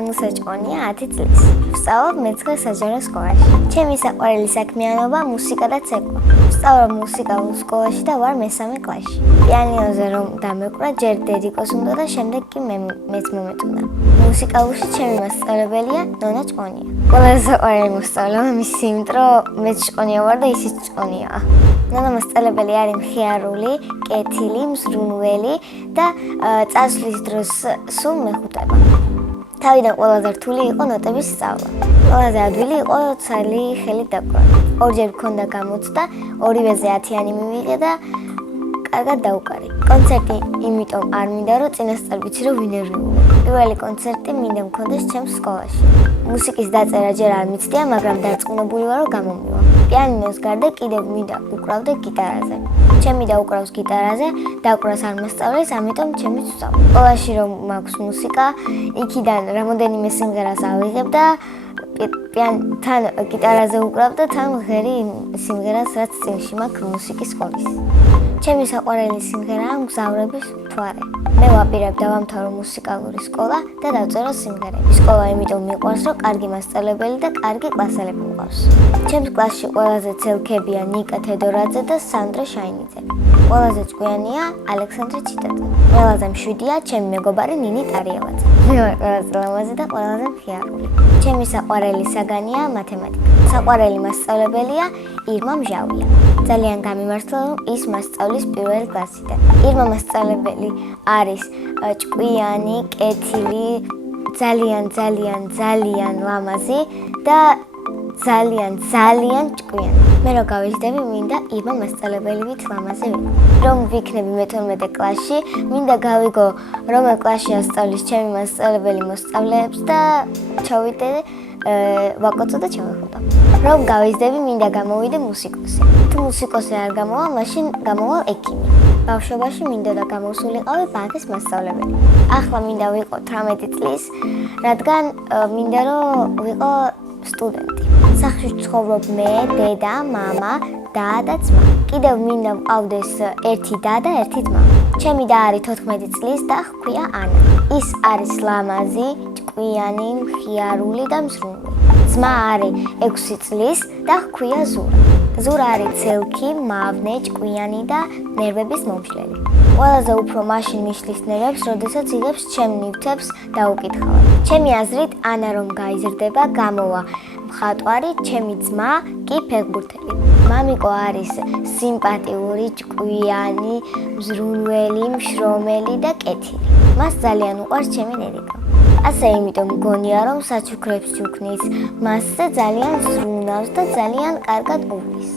მამულს ეჭყონია 10 წლის. ვსწავლობ მე-9 საჯარო სკოლაში. ჩემი საყვარელი საქმიანობა მუსიკა და ცეკვა. ვსწავლობ მუსიკალურ სკოლაში და ვარ მე-3 კლასში. პიანინოზე რომ დამეკვრა, ჯერ დედიკოს უნდა და შემდეგ კი მეც მომეწონა. მუსიკალურში ჩემი მასწავლებელია ნონა ჭყონია. ყველაზე საყვარელი მოსწავლეა მისი, იმიტომ რომ მეც ჭყონია ვარ და ისიც ჭყონიაა. ნონა მასწავლებელი არის მხიარული, კეთილი, მზრუნველი და წასვლის დროს სულ მეხუტება. თავიდან ყველაზე რთული იყო ნოტების სწავლა. ყველაზე ადვილი იყო ცალი ხელით დაკვრა. ორჯერ მქონდა გამოცდა, ორივეზე 10-იანი მივიღე და კარგად დაუკარი. კონცერტი იმიტომ არ მინდა, რომ წინასწარ ვიცი, რომ ვინერვიულობ. პირველი კონცერტი მინდა მქონდეს ჩემს სკოლაში. მუსიკის დაწერა ჯერ არ მიცდია, მაგრამ დარწმუნებული ვარ, რომ გამომივა. პიანინოს გარდა კიდევ მინდა უკრავდე გიტარაზე. ჩემი დაუკრავს გიტარაზე, დაკვრას არ მასწავლეს, ამიტომ ჩემიც ვსწავლობ. სკოლაში რომ მაქვს მუსიკა, იქიდან რამოდენიმე სიმღერას ავიღებ და თან გიტარაზე უკრავ და თან ღერი სიმღერას, რაც წინში მაქვს მუსიკის სკოლის. ჩემი საყვარელი სიმღერაა მგზავრების მთვარე. მე ვაპირებ დავამთავრო მუსიკალური სკოლა და დავწერო სიმღერები. სკოლა იმიტომ მიყვარს, რომ კარგი მასწავლებელი და კარგი კლასელები მყავს. ჩემს კლასში ყველაზე ცელქებია ნიკა თედორაძე და სანდრა შაინიძე. ყველაზე ჭკვიანია ალექსანდრე ჩიტაძე. ყველაზე მშვიდია ჩემი მეგობარი ნინი ტარიელაძე. მე ვარ ყველაზე ლამაზი და ყველაზე მხიარული. ჩემი საყვარელი საგანია მათემატიკა. საყვარელი მასწავლებელია ირმა მჟავია. ძალიან გამიმართლა, რომ ის მასწავლის პირველ კლასიდან. ირმა მასწავლებელი არის ჭკვიანი, კეთილი, ძალიან ლამაზი და ძალიან ჭკვიანი. მე რო გავიждები, მინდა ირმა მასწავლებელივით ლამაზი ვიყო. რომ ვიქნები მე-12 კლასში, მინდა გავიგო, რომელ კლასში ასწავლის ჩემი მასწავლებელი მოსწავლეებს და ჩავიდე ვაკოცო და ჩავეხუტო. რომ გავიждები, მინდა გამოვიდე მუსიკოსი. თუ მუსიკოსი არ გამოვა, მაშინ გამოვალ ექიმი. ბავშვობაში მინდოდა გამოსულიყავი ბანკის მასწავლებელი. ახლა მინდა ვიყო 18 წლის, რადგან მინდა რომ ვიყო სტუდენტი. სახლში ცხოვრობ მე, დედა, მამა, და და ძმა. კიდევ მინდა მყავდეს ერთი და და ერთი ძმა. ჩემი და არის 14 წლის და ჰქვია ანა. ის არის ლამაზი, ჭკვიანი, მხიარული და მზრუნველი. ძმა არის 6 წლის და ჰქვია ზურა. ზურა არის ცელქი, მავნე, ჭკვიანი და ნერვების მომშლელი. ყველაზე უფრო მაშინ მიშლის ნერვებს, როდესაც იღებს ჩემ ნივთებს დაუკითხავად. ჩემი აზრით, ანა რომ გაიზრდება, გამოვა მხატვარი, ჩემი ძმა კი ფეხბურთელი. მამიკო არის სიმპათიური, ჭკვიანი, მზრუნველი, მშრომელი და კეთილი. მას ძალიან უყვარს ჩემი დედიკა. ასე იმიტომ მგონია, რომ საჩუქრებს ჩუქნის, მასზე ძალიან ზრუნავს და ძალიან კარგად უვლის.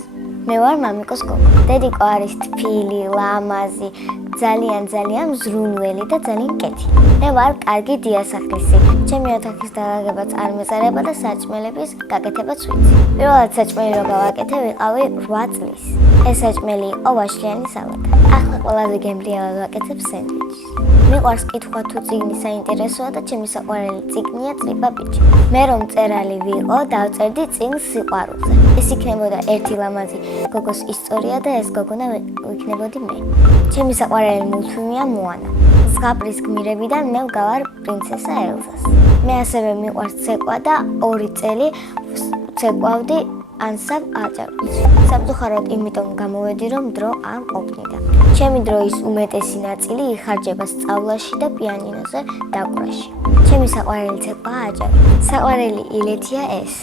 მე ვარ მამიკოს გოგო. დედიკო არის თბილი, ლამაზი, ძალიან მზრუნველი და ძალიან კეთილი. მე ვარ კარგი დიასახლისი. ჩემი ოთახის დალაგებაც არ მეწარება და საჭმელების გაკეთებაც ვიცი. პირველად საჭმელი რო გავაკეთე, ვიყავი 8 წლის. ეს საჭმელი იყო ვაშლიანი სალათა. ახლა ყველაზე გემრიელად ვაკეთებ სენდვიჩს. მიყვარს კითხვა თუ წიგნი საინტერესოა და ჩემი საყვარელი წიგნია წრიბა ბიჭი. მე რომ მწერალი ვიყო, დავწერდი წიგნს სიყვარულზე. ეს იქნებოდა ერთი ლამაზი გოგოს ისტორია და ეს გოგონა ვიქნებოდი მე. ჩემი საყვარელი მულტფილმია მოანა. ზღაპრის გმირებიდან მე ვგავარ პრინცესა ელზას. მე ასევე მიყვარს ცეკვა და 2 წელი ცეკვავდი ანსამბლ აჭარბეთში. სამწუხაროდ იმიტომ გამოვედი, რომ დრო არ მყოფნიდა. ჩემი დროის უმეტესი ნაწილი იხარჯება სწავლაში და პიანინოზე დაკვრაში. ჩემი საყვარელი ცეკვაა აჭარბი. საყვარელი ილეთია ეს.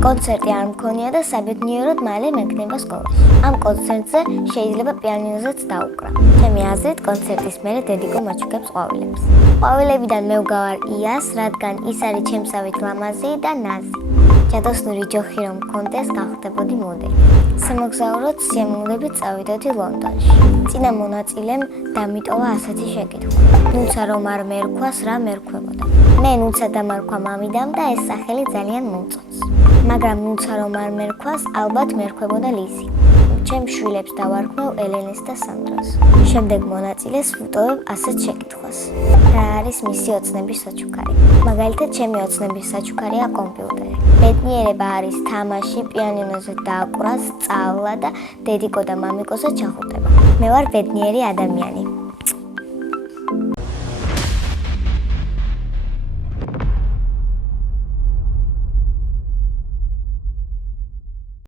კონცერტი არ მქონია და საბედნიეროდ მალე მეკნება სკოლაში. ამ კონცერტზე შეიძლება პიანინოზეც დაუკრა. ჩემი აზრით, კონცერტის მერე დედიკო მაჩუქებს ყვავილებს. ყვავილებიდან მე ვგავარ იას, რადგან ის არის ჩემსავით ლამაზი და ნაზი. ჯადოსნური ჯოხი რომ მქონდეს, გავხდებოდი მოდელი. სამოგზაუროდ სიამოვნებით წავიდოდი ლონდონში. წინა მონაწილემ დამიტოვა ასეთი შეკითხვა. ნუცა რომ არ მერქვას, რა მერქვებოდა? მე ნუცა დამარქვა მამიდამ და ეს სახელი ძალიან მომწონს. მაგრამ ნუცა რომ არ მერქვას, ალბათ მერქვებოდა ლიზი. ჩემ შვილებს დავარქმევ ელენეს და სანდრას. შემდეგ მონაწილეს ვუტოვებ ასეთ შეკითხვას. რა არის მისი ოცნების საჩუქარი? მაგალითად, ჩემი ოცნების საჩუქარია კომპიუტერი. ბედნიერება არის თამაში, პიანინოზე დაკვრა, სწავლა და დედიკო და მამიკოზე ჩახუტება. მე ვარ ბედნიერი ადამიანი.